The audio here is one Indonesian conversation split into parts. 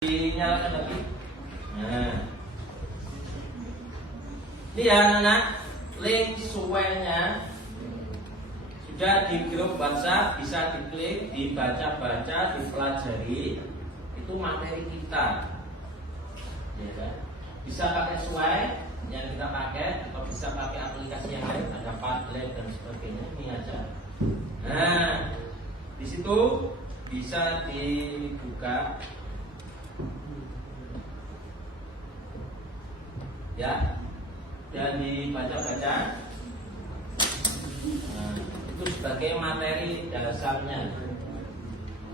Dinyalakan lagi. Nah, ini ya anak-anak, link suwennya sudah di grup WhatsApp, bisa diklik, dibaca-baca, dipelajari. Itu materi kita, ya kan? Bisa pakai suai yang kita pakai, atau bisa pakai aplikasi yang lain, ada Padlet dan sebagainya. Ini aja. Nah, di situ bisa dibuka, ya, dan dibaca-baca. Nah, itu sebagai materi dasarnya.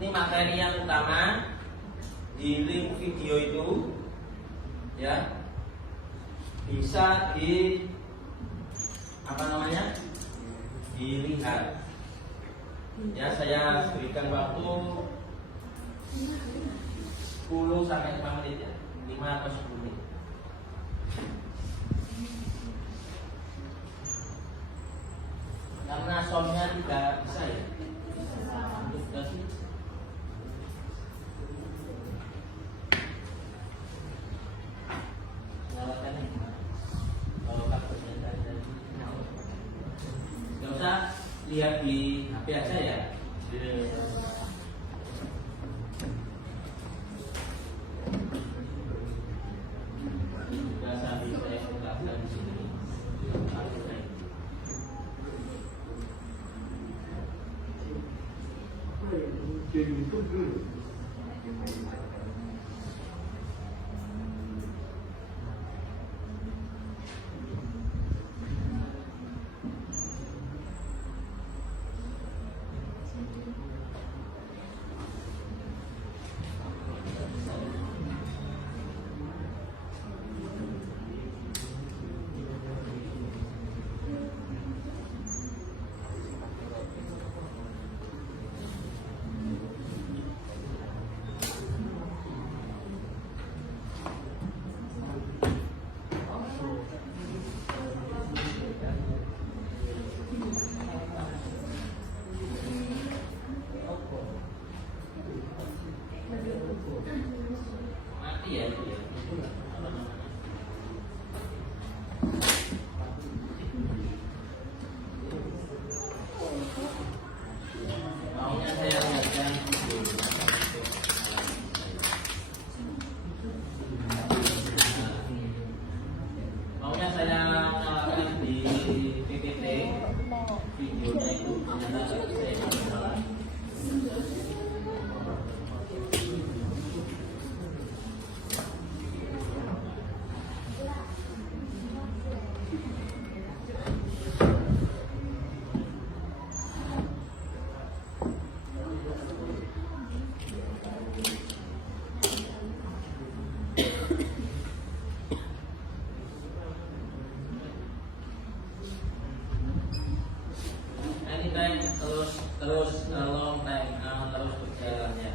Ini materi yang utama di link video itu, ya, bisa dilihat. Ya, saya berikan waktu 10 sampai 5 menit ya, 5 atau 10 menit. Karena soundnya tidak bisa ya. Nyalakan ini. Kalau kabelnya dari nggak usah lihat di HP aja ya. Sudah sampai saya bukakan di sini. Mati ya itu ya. Maunya saya lihatkan maunya saya nyalakan di PPT videonya itu ternyata saya salah. Anytime terus long time terus berjalannya.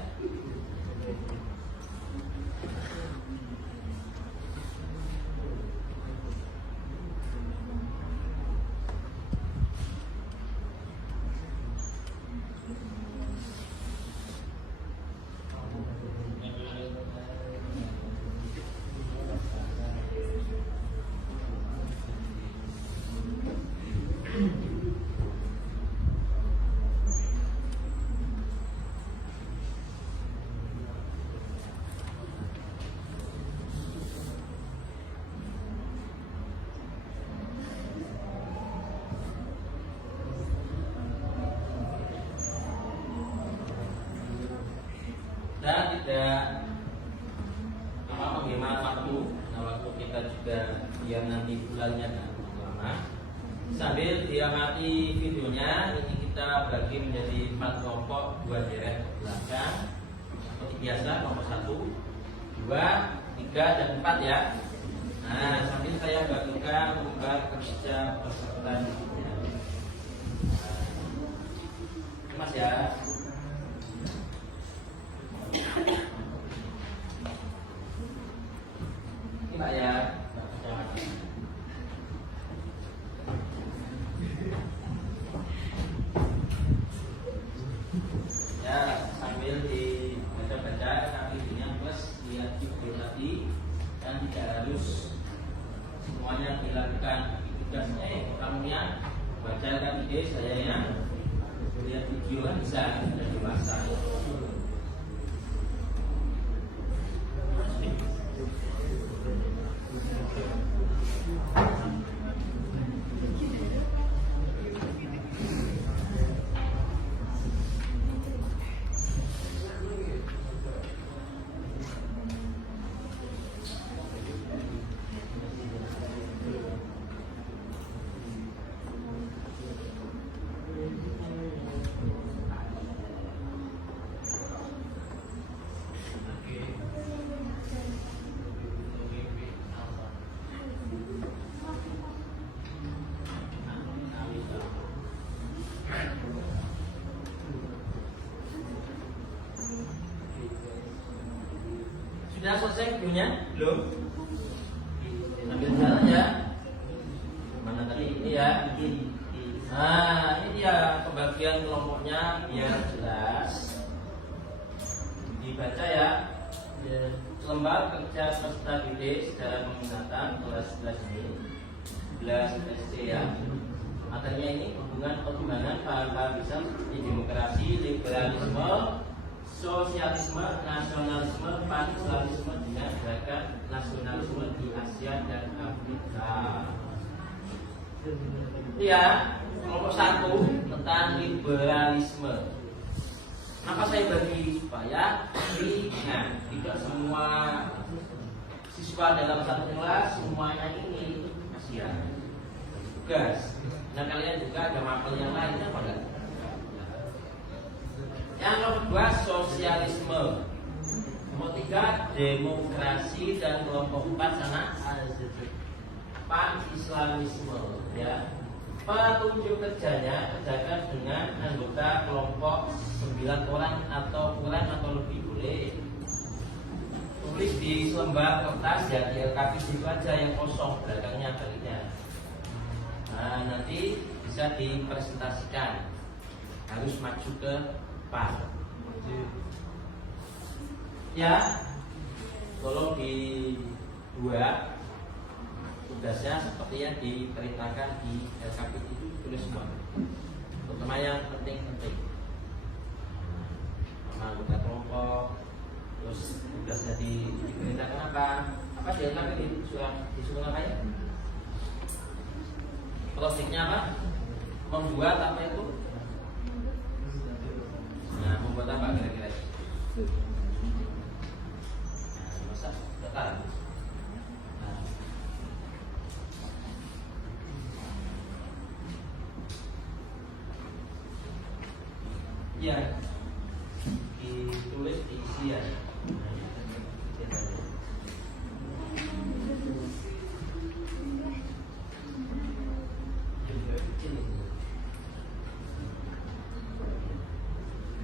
Dan tidak menghemat waktu. Nah, waktu kita juga biar nanti bulannya kan lama. Sambil diamati videonya, ini kita bagi menjadi 4 kelompok, 2 deret ke belakang. Seperti biasa, nomor 1, 2, 3, dan 4 ya. Nah, sambil saya bagikan gambar kerja peserta didiknya. Mas ya. Ini Pak ya. Ya, sambil dibaca-baca videonya plus lihat kan tidak harus semuanya dilakukan tugasnya ya kamunya bacakan ide, saya yang lihat video kan bisa sudah dewasa. Sudah selesai videonya? Belum? Sambil jalan ya. Mana tadi ini ya? Nah, ini dia pembagian kelompoknya biar jelas. Dibaca ya. Lembar kerja peserta didik secara peminatan kelas 11 ini 11 SC ya. Materinya ini hubungan perkembangan paham-paham Islam seperti demokrasi, liberalisme, sosialisme, nasionalisme, pan-islamisme dengan gerakan nasionalisme di Asia dan Afrika. Ya, kelompok 1 tentang liberalisme. Kenapa saya bagi supaya ringan, tidak semua siswa dalam satu kelas semuanya ini kasihan tugas. Nah kalian juga ada mapel yang lainnya apa enggak? Yang kedua sosialisme, nomor 3 demokrasi, dan kelompok 4 sana pan-islamisme ya. Petunjuk kerjanya kerjakan dengan anggota kelompok 9 orang atau kurang atau lebih boleh. Tulis di lembar kertas ya, di LKP itu aja yang kosong belakangnya baliknya. Nah nanti bisa dipresentasikan, harus maju ke depan. Ya, tolong dibuat tugasnya seperti yang diperintahkan di LKP itu, tulis semua. Terutama yang penting-penting. Anggota kelompok, terus tugasnya diperintahkan apa? Apa di LKP disuruh apa ya? Projeknya apa? Membuat apa itu? Nah, membuat apa kira-kira? Nah, masa daftar. Ya, ditulis di isian.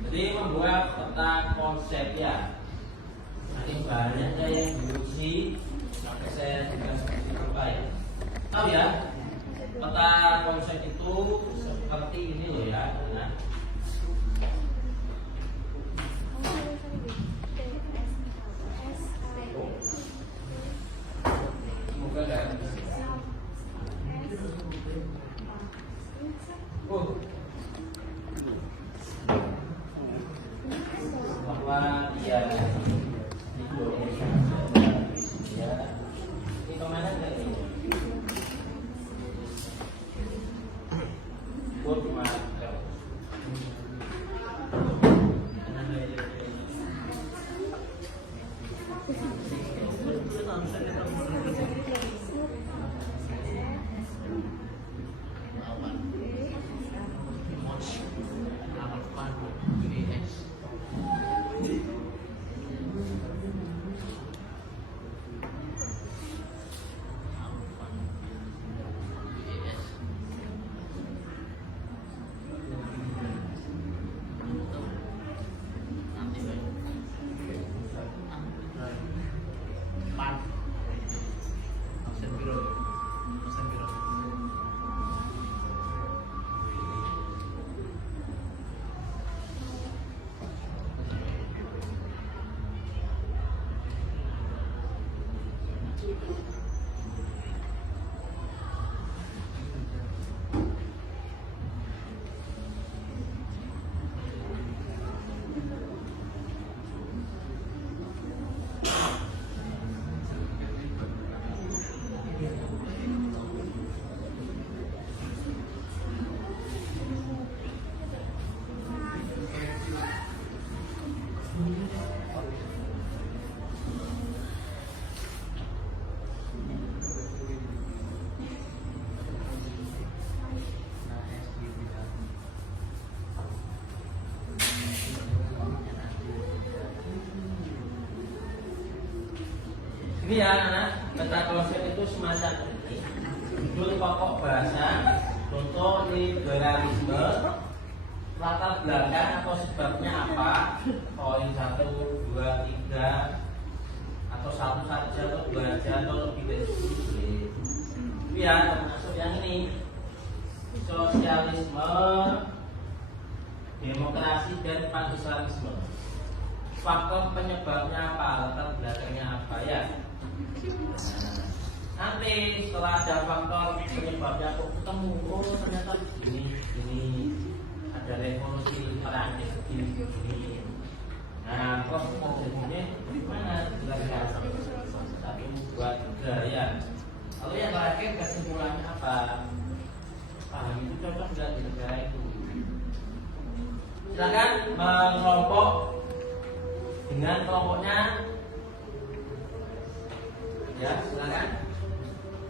Jadi membuat peta konsep ya. Ini banyak saya yang diuji sampai saya juga seperti apa ya. Tahu ya, peta konsep itu seperti ini loh ya. Nah, bahwa dia ini kemana tadi? Buat kemana? Ini ya anak, peta konsep itu semacam ini. Judul pokok bahasa, contoh liberalisme, latar belakang atau sebabnya apa, poin 1, 2, 3, atau satu saja atau dua aja atau lebih dari itu. Ya, termasuk yang ini, sosialisme, demokrasi dan pansosialisme. Faktor penyebabnya apa, latar belakangnya apa ya? Nanti setelah ada faktor penyebabnya kok ketemu, oh ternyata ini ada revolusi Perancis ini. Nah, kok problemnya gimana? Jelaskan 1, 2, 3 ya. Lalu yang terakhir kesimpulannya apa? Paham itu cocok nggak di negara itu? Silakan mengelompok dengan kelompoknya. Ya, silakan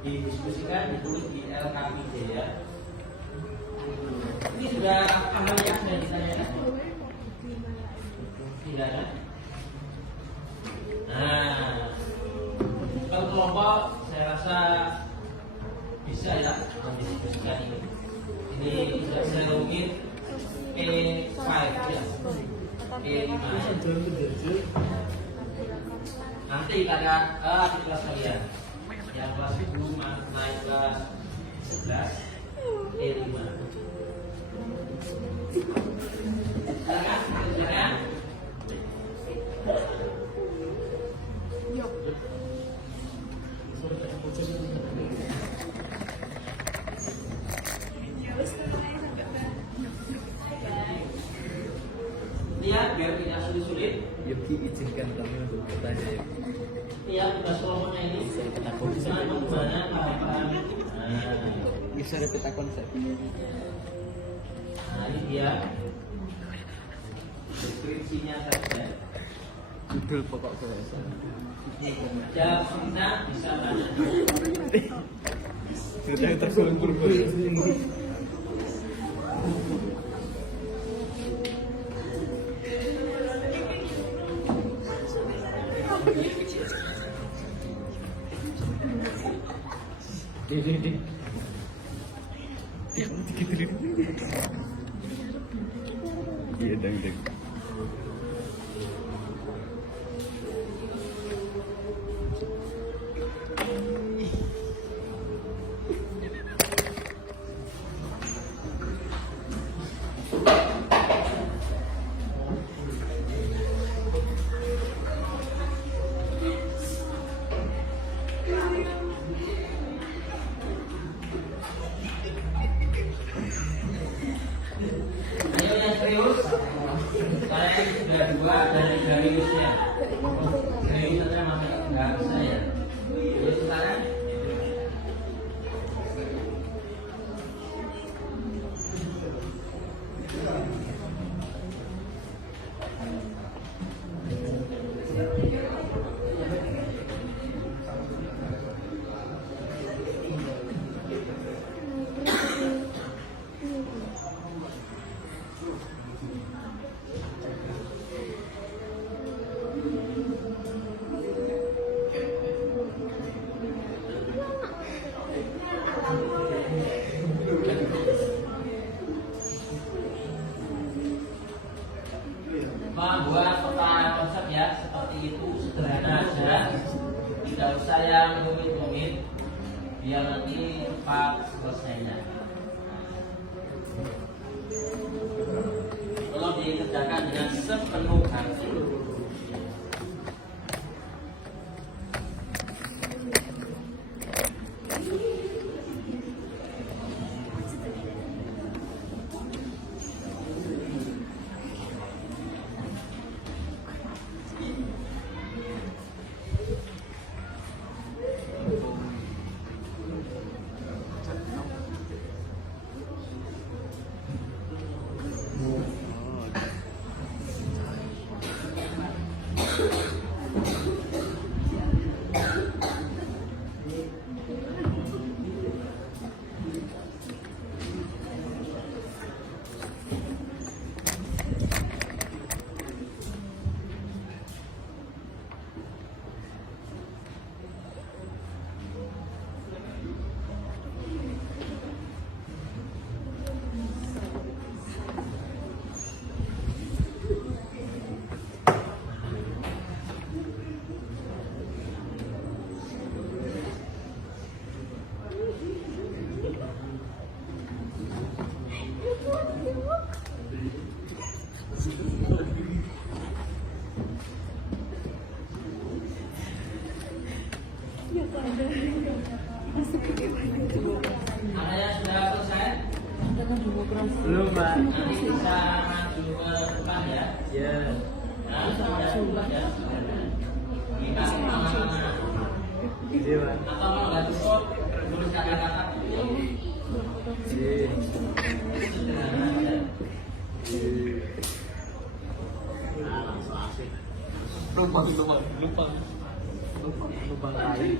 didiskusikan, ditulis di LKPD ya. Ini sudah hal yang sudah ditanyakan? Tidak ya? Nah, kalau kelompok saya rasa bisa ya mendiskusikan ini. Ini sudah saya login E5 ya. E5. Nanti pada di kelas kalian yang kelas 10 naik kelas 11 E5. Silakan. Lihat biar tidak sulit-sulit. Yuki izinkan kami untuk bertanya ya. Iya, tugas kelompoknya ini. Gimana paham? Bisa ada peta konsep. Nah, ini dia deskripsinya saja. Judul pokok bahasa. Jawab kita bisa tanya. Ceritanya tersusun purba. Ini. Iya, dang. Ayo yang serius. Saya sudah 2 dari usia. Serius saja masih nggak bisa ya. Jadi sekarang membuat peta konsep ya seperti itu sederhana aja, tidak usah yang rumit-rumit biar nanti cepat selesainya. Tolong dikerjakan dengan sepenuh hati. Makanya sudah selesai. Belum, Pak. Nanti bisa maju ke depan ya. Ya. Nah, ya. Kita mana-mana. Iya, Pak. Atau kalau nggak cukup, tulis kata-kata. Iya. Lubang air.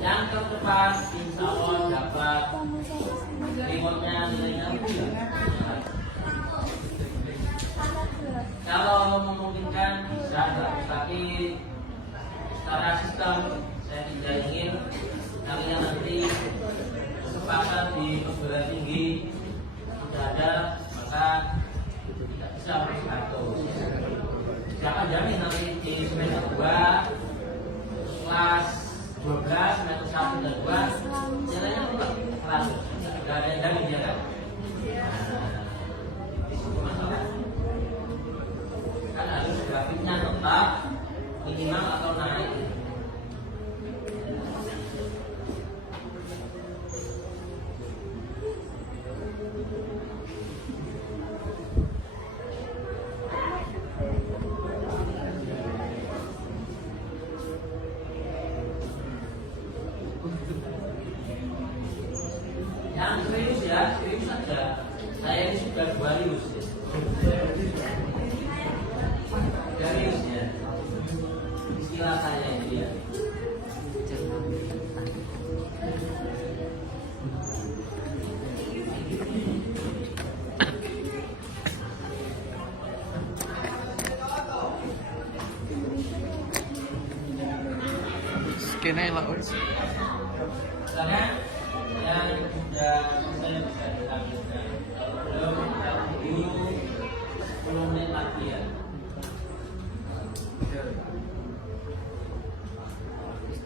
Yang terdepan insya Allah dapat remote-nya nilainya ya. Kalau memungkinkan bisa, tapi secara sistem saya tidak ingin kalian nanti kesempatan di perguruan tinggi tidak ada, maka tidak bisa bersatu. Siapa jamin nanti di semester 2 kelas 12 semester 1 dan 2 nilainya tetap 100, tidak ada yang jamin ya kan? Itu masalah. Kan harus grafiknya tetap minimal atau naik. Yang serius ya, serius saja. Saya ini sudah 2 rius ya. Serius ya. Istilah saya ini ya. Skena lah, Os. Karena yang sudah saya bisa dilanjutkan. Belum kita tunggu 10 menit lagi ya.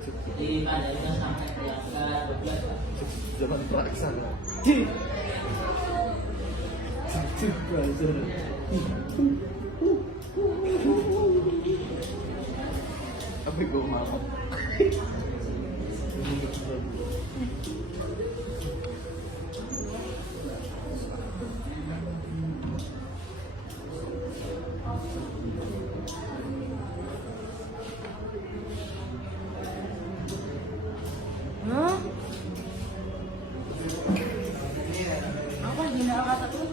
Jadi tandanya sampai ke yang ke-12 Pak. Jalan pelaksana. Tapi gue mau. Apa gina kata tuh?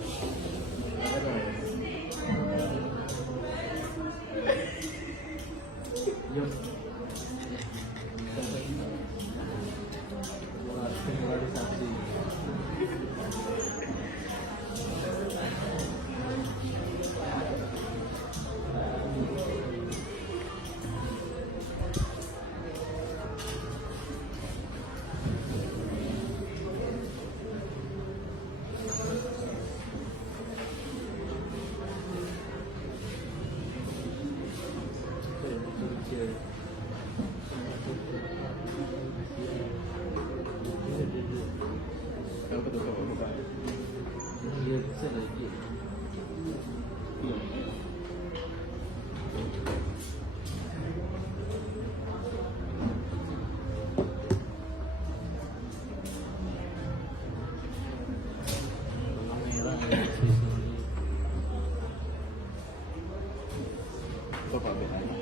Bapak bedanya.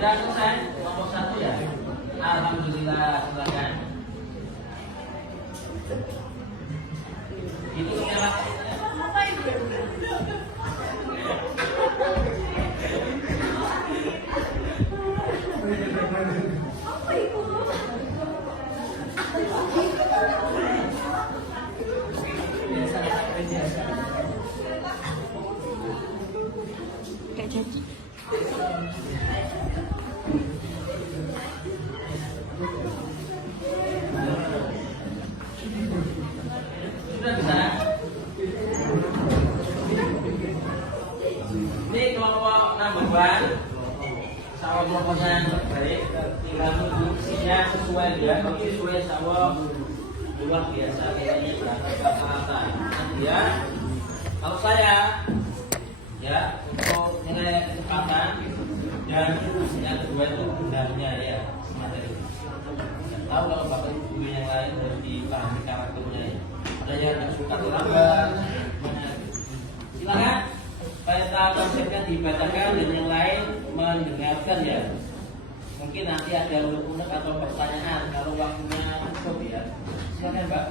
Sudah selesai kelompok 1 ya. Alhamdulillah, silakan. Itu merah. Kayak janji. Sudah bisa? Ini kelompok number 1 sama kelompoknya baik. Tinggal nunggu isinya sesuai ya. Kalau sesuai sama luar biasa kayaknya rata-rata. Ya, kalau saya ya untuk nilai kecepatan dan yang kedua itu benarnya ya materi. Tahu kalau bapak ibu yang lain harus dipahami karakternya ya. Ada yang nggak suka terlambat. Silakan. Saya tahu konsepnya dibacakan dan yang lain mendengarkan ya. Mungkin nanti ada unek-unek atau pertanyaan kalau waktunya cukup ya. Silakan Mbak.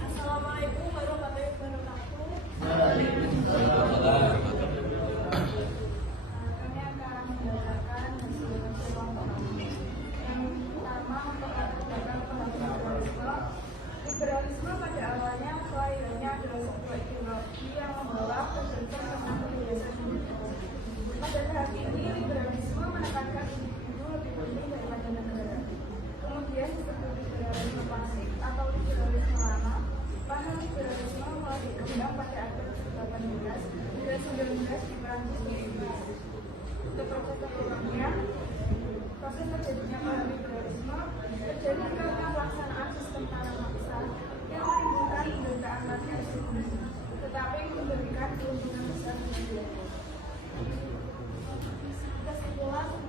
Assalamualaikum warahmatullahi wabarakatuh. Waalaikumsalam. Kami akan membacakan hasil kelompok kami. Yang pertama membacakan pemahaman liberalisme. Liberalisme pada awalnya kelahirannya adalah sebuah ideologi yang membawa kebebasan tentang kebebasan individu. Pada tahap ini liberalisme menekankan individu lebih penting daripada negara. Kemudian disebut liberalisme pasif atau liberalisme lama. Paham liberalisme mulai berkembang pada abad ke-18 dan 19 di Perancis dan Inggris. Untuk proses terjadinya paham liberalisme terjadi karena pelaksanaan sistem tanam maksa yang menimbulkan penderitaan rakyat ekonomi, tetapi memberikan keuntungan besar bagi rakyat.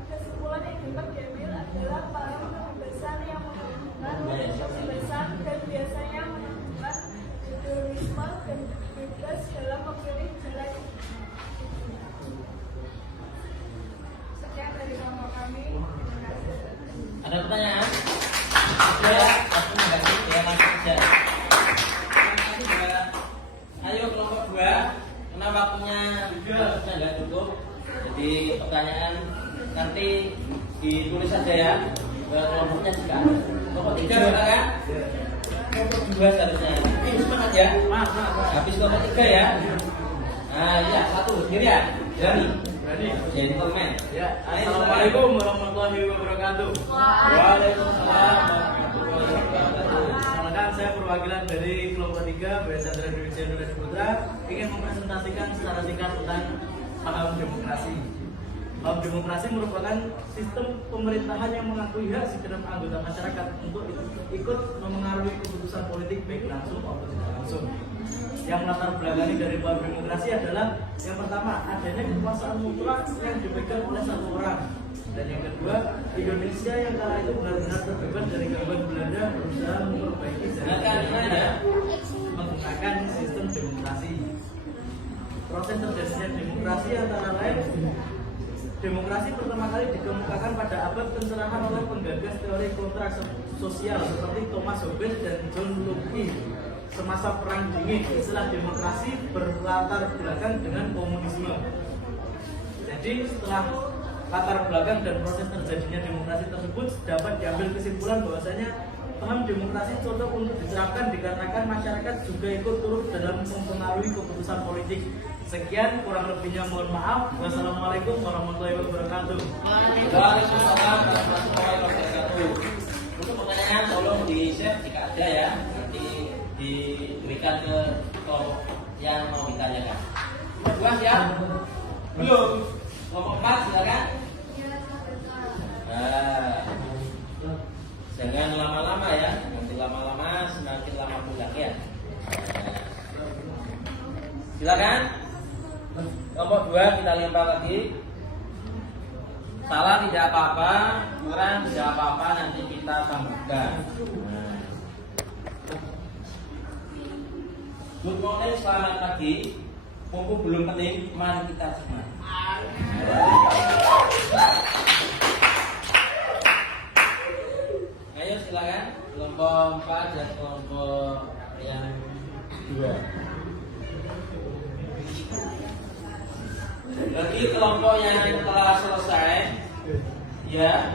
Kesimpulan yang dapat diambil adalah paham kebebasan yang menentukan kebebasan dan biasanya menentukan liberalisme dan bebas dalam memilih jalan. Sekian dari kelompok kami. Terima kasih. Ada pertanyaan? Ada? Aku nggak ya langsung saja. Ayo kelompok 2. Karena waktunya nggak cukup. Jadi pertanyaan nanti ditulis saja ya. Kelompoknya juga. Kelompok 3 silakan. Kelompok 2 seharusnya. Semangat ya. Habis kelompok 3 ya. Nah iya 1 sendiri ya. Berani. Jadi komen. Ya, assalamualaikum warahmatullahi wabarakatuh. Waalaikumsalam warahmatullahi wabarakatuh. Perkenalkan, saya perwakilan dari kelompok 3 BS Chandra Indonesia Indonesia Putra ingin mempresentasikan secara singkat tentang paham demokrasi. Paham demokrasi merupakan sistem pemerintahan yang mengakui hak segenap anggota masyarakat untuk ikut memengaruhi keputusan politik baik langsung maupun tidak langsung. Yang latar belakangi dari paham demokrasi adalah yang pertama, adanya kekuasaan mutlak yang dipegang oleh satu orang. Dan yang kedua, Indonesia yang kala itu benar-benar terbebas dari gangguan Belanda berusaha memperbaiki menggunakan sistem demokrasi. Proses terjadinya demokrasi antara lain, demokrasi pertama kali dikemukakan pada abad pencerahan oleh penggagas teori kontrak sosial seperti Thomas Hobbes dan John Locke. Semasa Perang Dingin, istilah demokrasi berlatar belakang dengan komunisme. Jadi setelah latar belakang dan proses terjadinya demokrasi tersebut dapat diambil kesimpulan bahwasanya paham demokrasi cocok untuk diterapkan dikarenakan masyarakat juga ikut turut dalam mempengaruhi keputusan politik. Sekian, kurang lebihnya mohon maaf. Wassalamualaikum warahmatullahi wabarakatuh. Waalaikumsalam warahmatullahi wabarakatuh. Untuk pertanyaan tolong di-share jika ada ya. Nanti diberikan ke kelompok yang mau ditanyakan. Kelompok 2 siap? Belum. Kelompok 4 silakan. Jangan lama-lama ya. Nanti lama-lama semakin lama pulang ya. Silakan. Kelompok 2 kita lempar lagi. Salah tidak apa-apa, kurang tidak apa-apa, nanti kita tambahkan. Good morning, selamat pagi. Mumpung belum penting, mari kita simak. Ayo silakan kelompok 4 dan kelompok yang 2. Bagi kelompok yang telah selesai ya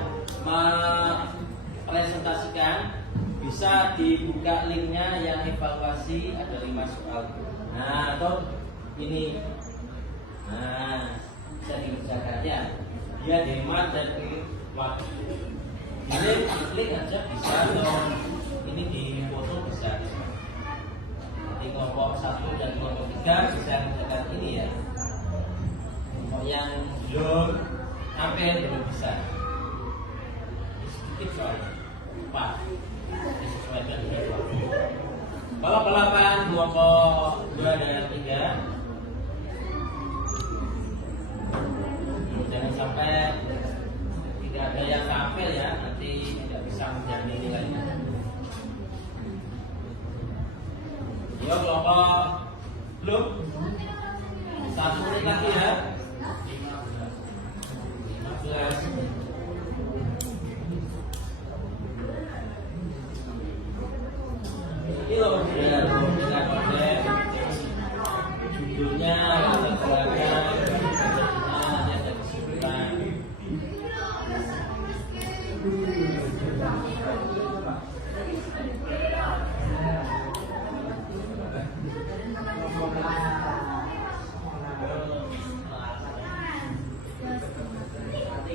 presentasikan, bisa dibuka linknya yang evaluasi, ada 5 soal. Nah, atau ini, nah bisa dikerjakan ya. Dia hemat dan waktu. Ini klik aja bisa, atau ini di foto bisa. Di kelompok 1 dan kelompok 3 bisa kerjakan ini ya. Kelompok yang belum hampir belum bisa. Sedikit soalnya. 4 disesuaikan dengan waktu. Kalau balapan kelompok 2 dan 3, jangan sampai tidak ada yang tampil ya, nanti tidak bisa menjadi nilainya. Yo kelompok belum 1 menit lagi ya. 15. Ini loh dia bisa konsep judulnya, latar belakang, ada kesimpulan.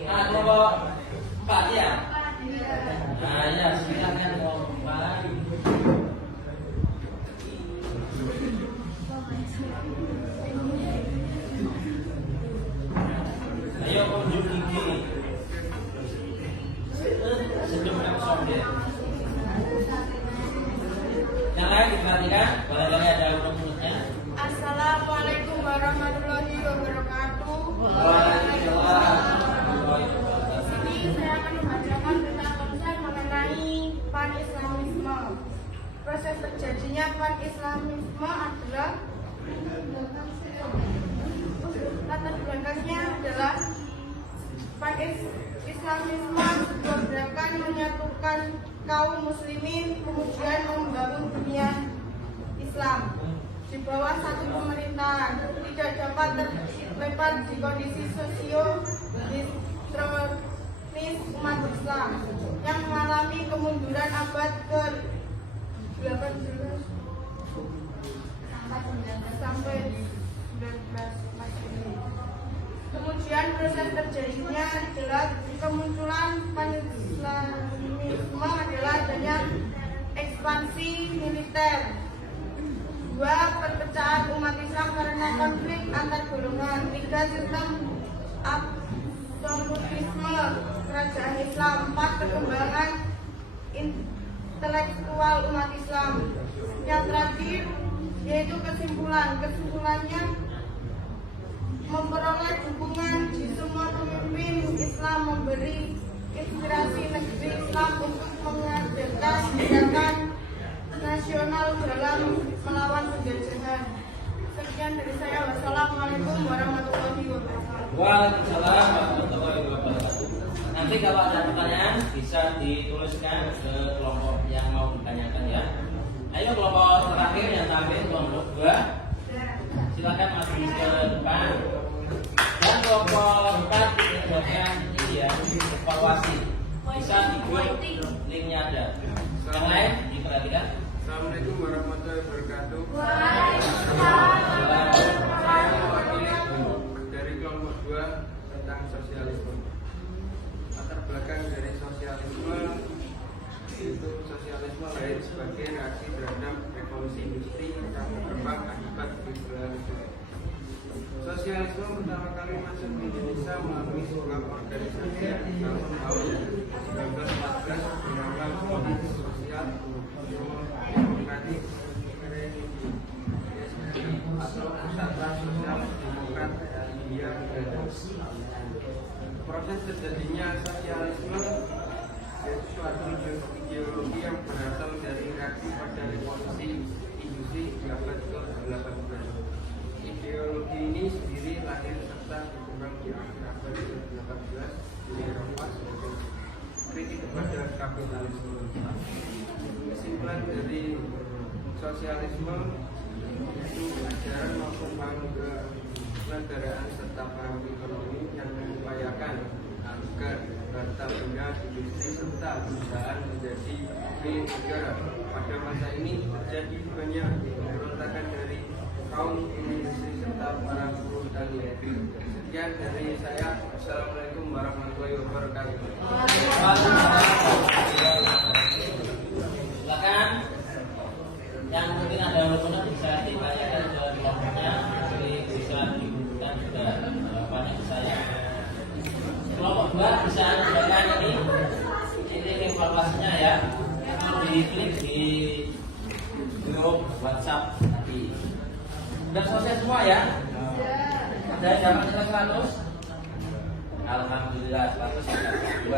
Nah, kelompok 4 ya. Nah ya silakan kelompok 4. Ayo unjuk gigi. Senyum yang sombong. Yang lain diperhatikan, barangkali ada urut-urutnya. Assalamualaikum warahmatullahi wabarakatuh. Waalaikumsalam warahmatullahi wabarakatuh. Ini saya akan membacakan tentang konsep mengenai pan-islamisme. Proses terjadinya pan-islamisme adalah latar belakangnya adalah pan-islamisme sebuah gerakan menyatukan kaum muslimin kemudian membangun dunia Islam di bawah satu pemerintahan, tidak dapat terlepas di kondisi sosio-historis umat Islam yang mengalami kemunduran abad ke-18 sampai 19 Masehi. Kemudian proses terjadinya adalah kemunculan pan-islamisme adalah adanya ekspansi militer. 2. Perpecahan umat Islam karena konflik antar golongan. 3. Sistem absolutisme kerajaan Islam. 4. Perkembangan intelektual umat Islam. Yang terakhir yaitu kesimpulannya memperoleh dukungan di semua pemimpin Islam, memberi inspirasi negeri Islam untuk mengadakan gerakan nasional dalam melawan penjajahan. Sekian dari saya. Wassalamualaikum warahmatullahi wabarakatuh. Waalaikumsalam warahmatullahi wabarakatuh. Nanti kalau ada pertanyaan bisa dituliskan ke kelompok yang mau ditanyakan ya. Ayo kelompok terakhir yang tampil kelompok 2. Silakan maju ke depan. Dan kelompok 4 bagian ini ya, evaluasi. Bisa dibuat linknya ada. Yang lain diperhatikan. Assalamualaikum warahmatullahi wabarakatuh. Waalaikumsalam. Saya mewakili dari kelompok 2 tentang sosialisme. Latar belakang dari sosialisme itu sosialisme lahir sebagai reaksi terhadap revolusi industri yang berkembang akibat liberalisme. Sosialisme pertama kali masuk di Indonesia melalui sebuah organisasi yang dibangun tahun 1914 bernama Komisi Sosial Demokratik atau Pusat Sosial Demokrat India Belanda. Proses terjadinya sosialisme yaitu suatu ideologi yang berasal dari reaksi pada revolusi industri di abad ke-18. ideologi ini sendiri lahir serta berkembang di akhir abad ke-18 di Eropa sebagai kritik kepada kapitalisme. Kesimpulan dari sosialisme itu ajaran maupun paham kenegaraan serta paham ekonomi yang mengupayakan agar harta benda, industri serta perusahaan menjadi milik negara. Pada masa ini terjadi banyak pemberontakan dari kaum industri serta para buruh tani. Sekian dari saya. Assalamualaikum warahmatullahi wabarakatuh. Silakan yang mungkin ada rumusan bisa ditanyakan jawabannya, bisa dibutuhkan juga jawabannya ke saya. Kelompok 2 bisa silakan ini evaluasinya ya, diklik di grup WhatsApp tadi. Sudah selesai semua ya? Ada yang dapat nilai 100? Alhamdulillah 102.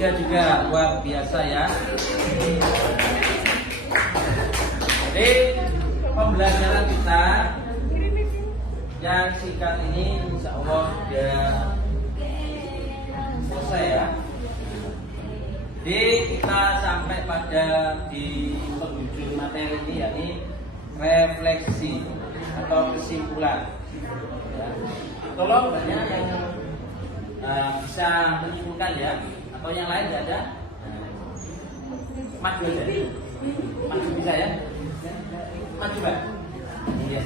3 juga luar biasa ya. Jadi pembelajaran kita yang singkat ini insya Allah sudah selesai ya. Jadi kita sampai pada di penghujung materi ini, yakni refleksi atau kesimpulan ya. Tolong banyak yang bisa menyimpulkan ya, atau yang lain tidak ada. Maju jadi maju bisa ya, maju Pak. Iya,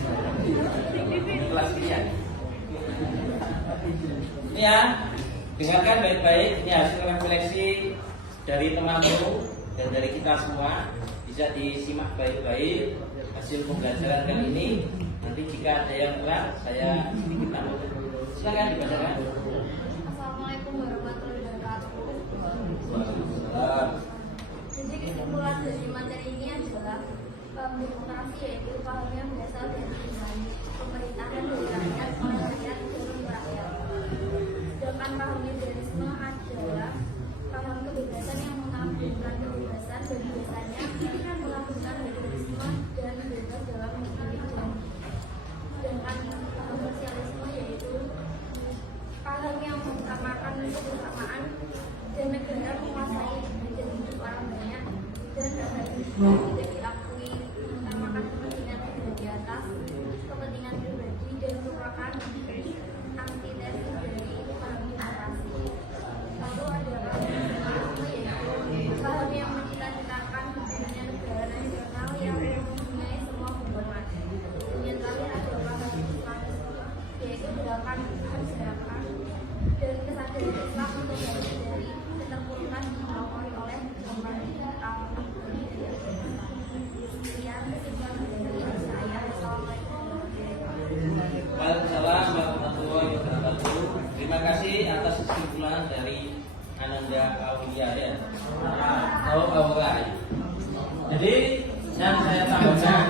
kelas sekian. Ini ya, dengarkan baik-baik. Ini hasil refleksi dari teman-teman dan dari kita semua. Bisa disimak baik-baik hasil pembelajaran kali ini. Nanti jika ada yang kurang, saya sedikit tambah. Silakan dibacakan. Assalamualaikum warahmatullahi wabarakatuh. Jadi kesimpulan dari materi ini adalah demokrasi yaitu paham yang berasal dari pemerintahan dari rakyat, oleh rakyat, dan untuk rakyat. Sedangkan paham liberalisme adalah paham kebebasan yang mengabulkan kebebasan dan biasanya melakukan liberalisme dan bebas dalam memilih jalan. Sedangkan paham sosialisme yaitu paham yang mengutamakan kebersamaan dan negara menguasai dan hidup orang banyak dan hal ini tidak diakui, mengutamakan kepentingan negara di atas kepentingan pribadi dan merupakan antitesis dari paham demokrasi. Lalu ada paham yaitu paham yang mencita-citakan berdirinya negara nasional yang mempunyai semua hubungan. Kemudian terakhir ada paham Islamisme yaitu gerakan masyarakat dan kesadaran Islam untuk bebas dari keterpurukan dipengaruhi oleh demokrasi atau sekian kesimpulan dari saya. Assalamualaikum Waalaikumsalam warahmatullahi wabarakatuh. Terima kasih atas kesimpulan dari Ananda Aulia ya. Atau Aura. Jadi yang saya tambahkan,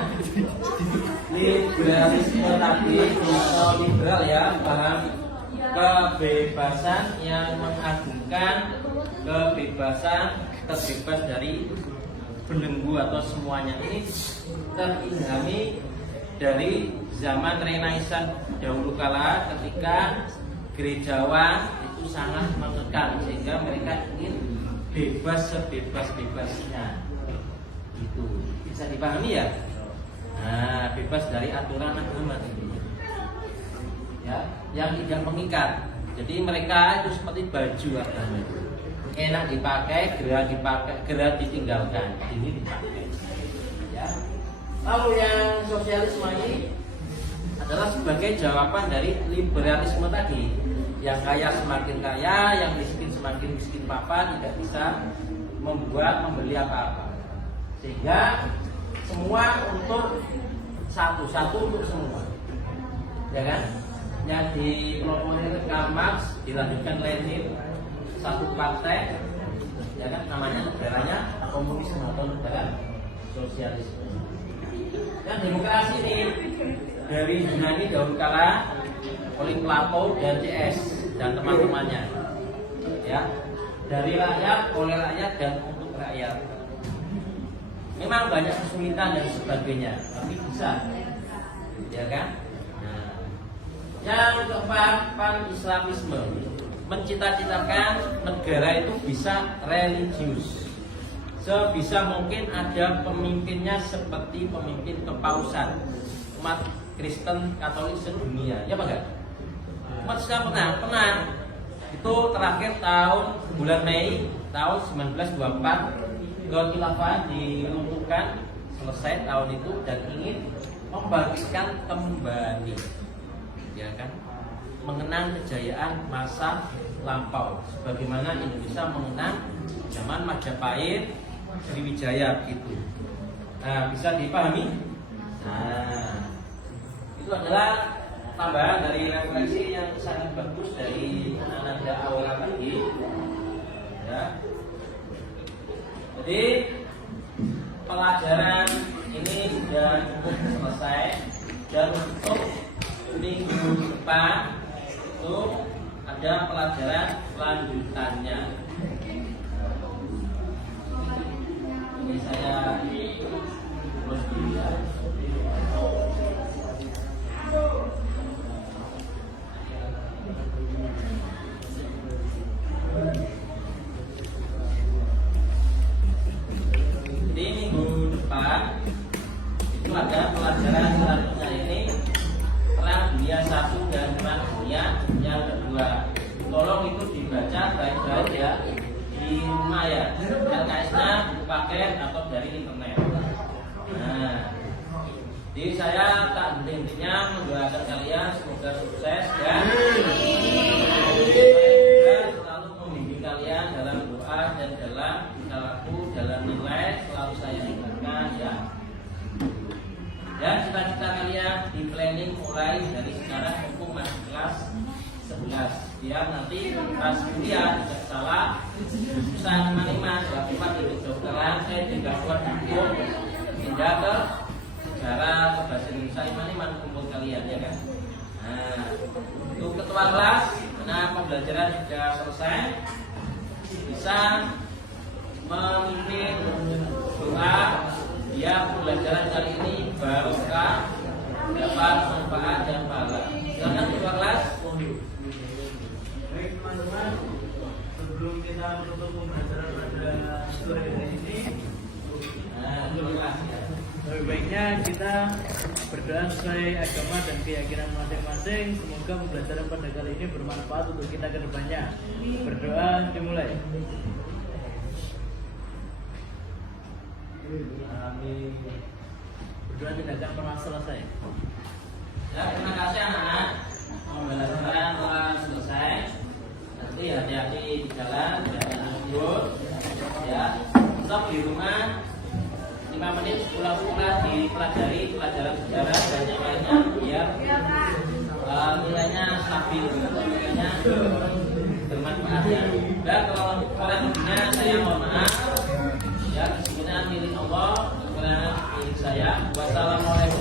liberalisme tadi atau liberal ya, paham kebebasan yang mengagungkan kebebasan terbebas dari belenggu atau semuanya. Ini terilhami dari zaman Renaissance dahulu kala ketika gerejawan itu sangat mengekang sehingga mereka ingin bebas sebebas-bebasnya. Itu bisa dipahami ya. Nah, bebas dari aturan agama ini. Ya, yang tidak mengikat. Jadi mereka itu seperti baju agama itu. Enak dipakai, gerah ditinggalkan. Ini dipakai. Ya. Lalu yang sosialisme ini adalah sebagai jawaban dari liberalisme tadi. Yang kaya semakin kaya, yang miskin semakin miskin papa, tidak bisa membeli apa-apa. Sehingga semua untuk satu untuk semua. Ya kan? Yang dipromosi Karl Marx, dilanjutkan Lenin, satu partai, ya kan, namanya negaranya komunisme atau negara sosialisme. Dan demokrasi ini dari Yunani dahulu kala oleh Plato dan CS dan teman-temannya, ya, dari rakyat, oleh rakyat dan untuk rakyat. Memang banyak kesulitan dan sebagainya, tapi bisa, ya kan? Yang keempat, pan-Islamisme, mencita-citakan negara itu bisa religius. Sebisa mungkin ada pemimpinnya seperti pemimpin kepausan umat Kristen Katolik sedunia, ya Pak? Umat Islam pernah. Itu terakhir bulan Mei tahun 1924 Khilafah dilumpuhkan, selesai tahun itu, dan ingin membangkitkan kembali, ya kan, mengenang kejayaan masa lampau, sebagaimana Indonesia mengenang zaman Majapahit, Sriwijaya gitu. Nah, bisa dipahami? Nah, itu adalah tambahan dari refleksi yang sangat bagus dari Ananda Aura tadi. Ya. Jadi pelajaran ini sudah cukup selesai, dan untuk minggu depan itu ada pelajaran lanjutannya. Ini saya terus dilihat. Di minggu depan itu ada pelajaran selanjutnya, ini Perang Dunia 1 dan Perang Dunia yang kedua. Tolong itu dibaca baik-baik ya di rumah ya. LKS-nya pakai atau dari internet. Nah, jadi saya tak henti-hentinya mendoakan kalian semoga sukses dan selalu membimbing kalian dalam doa dan dalam tingkah laku, dalam nilai, selalu saya ingatkan ya. Dan cita-cita kalian di planning mulai dari sekarang mumpung masih kelas 11. Biar nanti pas kuliah tidak salah jurusan mana dapat di kedokteran, saya tidak buat hukum, pindah ke sejarah atau bahasa Indonesia iman kumpul kalian ya kan. Nah, untuk ketua kelas, nah pembelajaran sudah selesai, bisa memimpin doa biar pembelajaran kali ini barokah, dapat manfaat dan pahala. Silakan ketua kelas. Baik teman-teman, sebelum kita menutup pembelajaran pada sore hari ini, lebih baiknya kita berdoa sesuai agama dan keyakinan masing-masing. Semoga pembelajaran pada kali ini bermanfaat untuk kita ke depannya. Berdoa dimulai. Amin. Berdoa tidak akan pernah selesai. Ya, terima kasih anak-anak. Pembelajaran telah selesai. Nanti hati-hati di jalan, jangan ngebut. Ya, stop di rumah 5 menit pulang-pulang dipelajari pelajaran sejarah dan yang lainnya biar nilainya stabil, nilainya bermanfaat ya. Dan kalau kalian berguna, saya mohon maaf. Ya, kesempurnaan milik Allah, kekurangan milik saya. Wassalamualaikum